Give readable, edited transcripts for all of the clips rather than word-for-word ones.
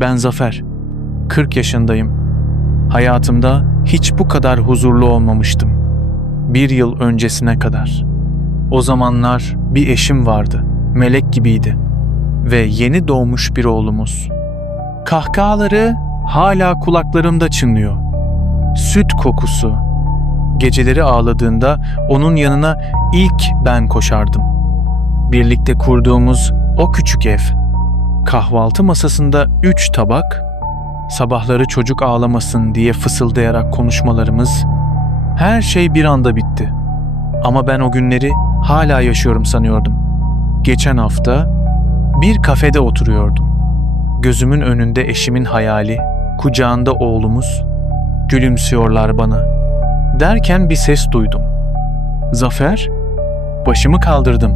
Ben Zafer. 40 yaşındayım. Hayatımda hiç bu kadar huzurlu olmamıştım. 1 yıl öncesine kadar. O zamanlar bir eşim vardı. Melek gibiydi. Ve yeni doğmuş bir oğlumuz. Kahkahaları hala kulaklarımda çınlıyor. Süt kokusu. Geceleri ağladığında onun yanına ilk ben koşardım. Birlikte kurduğumuz o küçük ev. Kahvaltı masasında 3 tabak, sabahları çocuk ağlamasın diye fısıldayarak konuşmalarımız, her şey bir anda bitti. Ama ben o günleri hala yaşıyorum sanıyordum. Geçen hafta bir kafede oturuyordum. Gözümün önünde eşimin hayali, kucağında oğlumuz, gülümsüyorlar bana. Derken bir ses duydum. Zafer, başımı kaldırdım.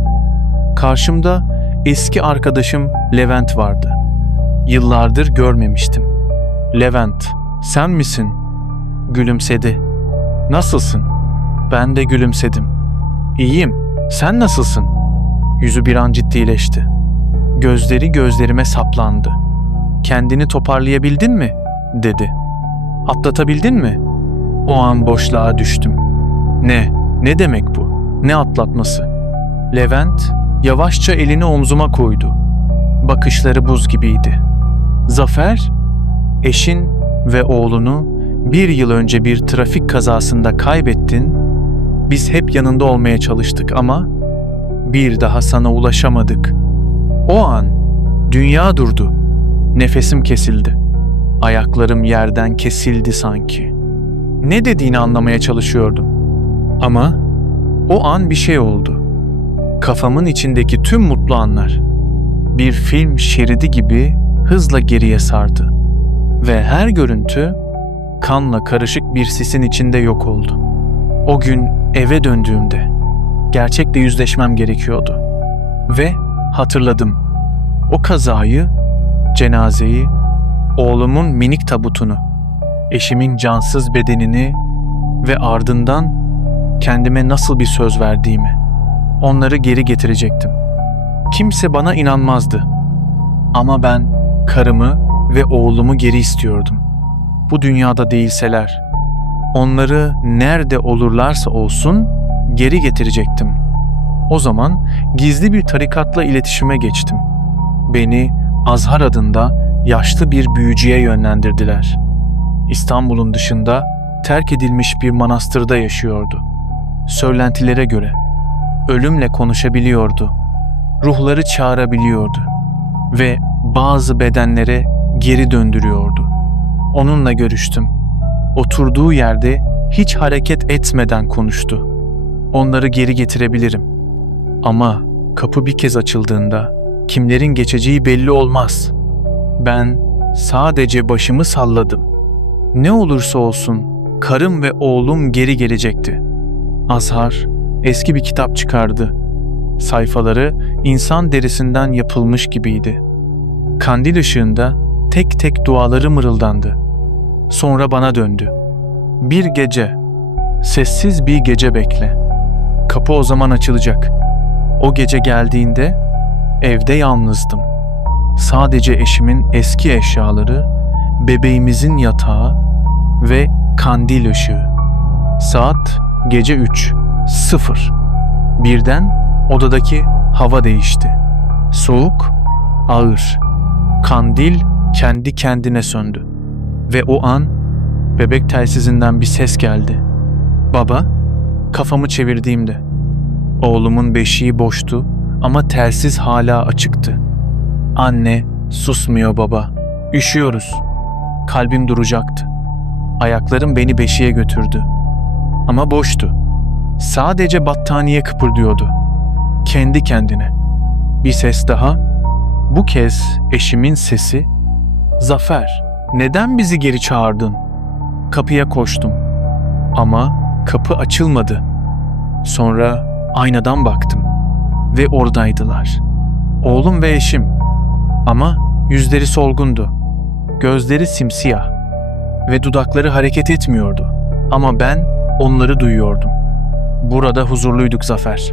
Karşımda eski arkadaşım Levent vardı. Yıllardır görmemiştim. Levent, sen misin? Gülümsedi. Nasılsın? Ben de gülümsedim. İyiyim, sen nasılsın? Yüzü bir an ciddileşti. Gözleri gözlerime saplandı. Kendini toparlayabildin mi? Dedi. Atlatabildin mi? O an boşluğa düştüm. Ne demek bu? Ne atlatması? Levent yavaşça elini omzuma koydu. Bakışları buz gibiydi. Zafer, eşin ve oğlunu 1 yıl önce bir trafik kazasında kaybettin. Biz hep yanında olmaya çalıştık ama bir daha sana ulaşamadık. O an dünya durdu. Nefesim kesildi. Ayaklarım yerden kesildi sanki. Ne dediğini anlamaya çalışıyordum. Ama o an bir şey oldu. Kafamın içindeki tüm mutlu anlar bir film şeridi gibi hızla geriye sardı. Ve her görüntü kanla karışık bir sisin içinde yok oldu. O gün eve döndüğümde gerçekle yüzleşmem gerekiyordu. Ve hatırladım. O kazayı, cenazeyi, oğlumun minik tabutunu, eşimin cansız bedenini ve ardından kendime nasıl bir söz verdiğimi. Onları geri getirecektim. Kimse bana inanmazdı. Ama ben karımı ve oğlumu geri istiyordum. Bu dünyada değilseler, onları nerede olurlarsa olsun geri getirecektim. O zaman gizli bir tarikatla iletişime geçtim. Beni Azhar adında yaşlı bir büyücüye yönlendirdiler. İstanbul'un dışında terk edilmiş bir manastırda yaşıyordu. Söylentilere göre ölümle konuşabiliyordu, ruhları çağırabiliyordu ve bazı bedenlere geri döndürüyordu. Onunla görüştüm. Oturduğu yerde hiç hareket etmeden konuştu. Onları geri getirebilirim. Ama kapı bir kez açıldığında kimlerin geçeceği belli olmaz. Ben sadece başımı salladım. Ne olursa olsun karım ve oğlum geri gelecekti. Azhar eski bir kitap çıkardı. Sayfaları insan derisinden yapılmış gibiydi. Kandil ışığında tek tek duaları mırıldandı. Sonra bana döndü. Bir gece, sessiz bir gece bekle. Kapı o zaman açılacak. O gece geldiğinde evde yalnızdım. Sadece eşimin eski eşyaları, bebeğimizin yatağı ve kandil ışığı. Saat gece 3:00. Birden odadaki hava değişti. Soğuk, ağır. Kandil kendi kendine söndü. Ve o an bebek telsizinden bir ses geldi. Baba, kafamı çevirdiğimde. Oğlumun beşiği boştu ama telsiz hala açıktı. Anne, susmuyor baba. Üşüyoruz. Kalbim duracaktı. Ayaklarım beni beşiğe götürdü. Ama boştu. Sadece battaniye kıpırdıyordu. Kendi kendine. Bir ses daha. Bu kez eşimin sesi. Zafer, neden bizi geri çağırdın? Kapıya koştum. Ama kapı açılmadı. Sonra aynadan baktım. Ve oradaydılar. Oğlum ve eşim. Ama yüzleri solgundu. Gözleri simsiyah. Ve dudakları hareket etmiyordu. Ama ben onları duyuyordum. Burada huzurluyduk Zafer.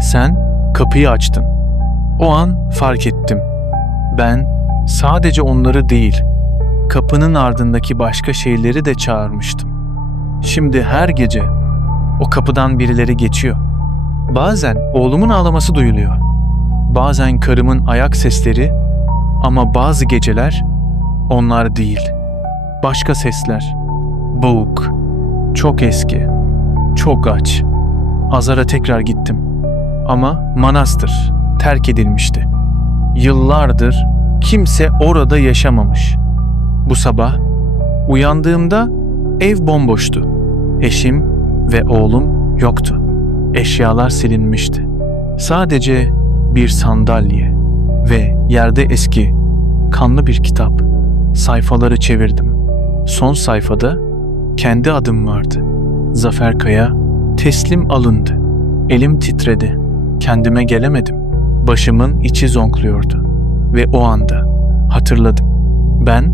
Sen kapıyı açtın. O an fark ettim. Ben Sadece onları değil, kapının ardındaki başka şeyleri de çağırmıştım. Şimdi her gece o kapıdan birileri geçiyor. Bazen oğlumun ağlaması duyuluyor. Bazen karımın ayak sesleri, ama bazı geceler onlar değil. Başka sesler. Boğuk, çok eski, çok aç. Azar'a tekrar gittim. Ama manastır terk edilmişti. Yıllardır kimse orada yaşamamış. Bu sabah uyandığımda ev bomboştu. Eşim ve oğlum yoktu. Eşyalar silinmişti. Sadece bir sandalye ve yerde eski, kanlı bir kitap. Sayfaları çevirdim. Son sayfada kendi adım vardı. Zafer Kaya teslim alındı. Elim titredi. Kendime gelemedim. Başımın içi zonkluyordu. Ve o anda hatırladım. Ben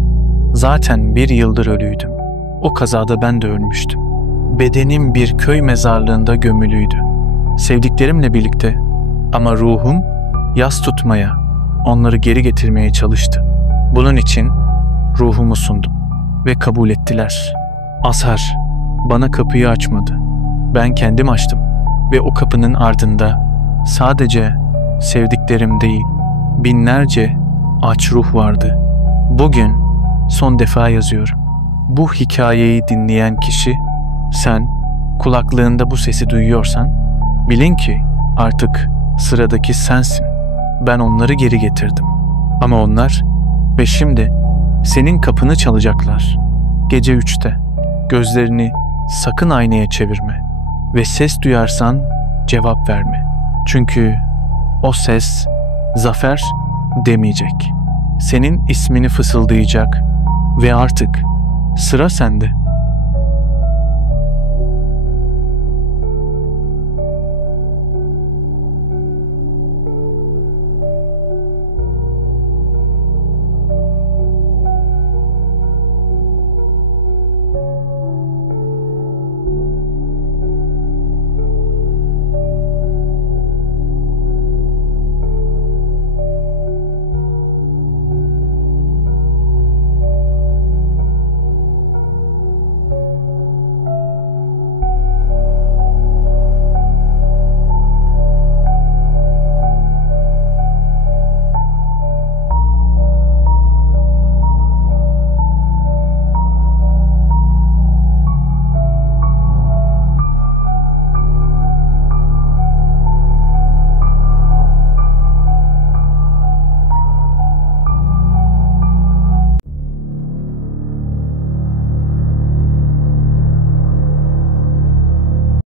zaten 1 yıldır ölüydüm. O kazada ben de ölmüştüm. Bedenim bir köy mezarlığında gömülüydü. Sevdiklerimle birlikte, ama ruhum yas tutmaya, onları geri getirmeye çalıştı. Bunun için ruhumu sundum ve kabul ettiler. Azar bana kapıyı açmadı. Ben kendim açtım ve o kapının ardında sadece sevdiklerim değil, binlerce aç ruh vardı. Bugün son defa yazıyorum. Bu hikayeyi dinleyen kişi, sen kulaklığında bu sesi duyuyorsan, bilin ki artık sıradaki sensin. Ben onları geri getirdim. Ama onlar ve şimdi senin kapını çalacaklar. Gece 3'te. Gözlerini sakın aynaya çevirme ve ses duyarsan cevap verme. Çünkü o ses Zafer demeyecek. Senin ismini fısıldayacak ve artık sıra sende.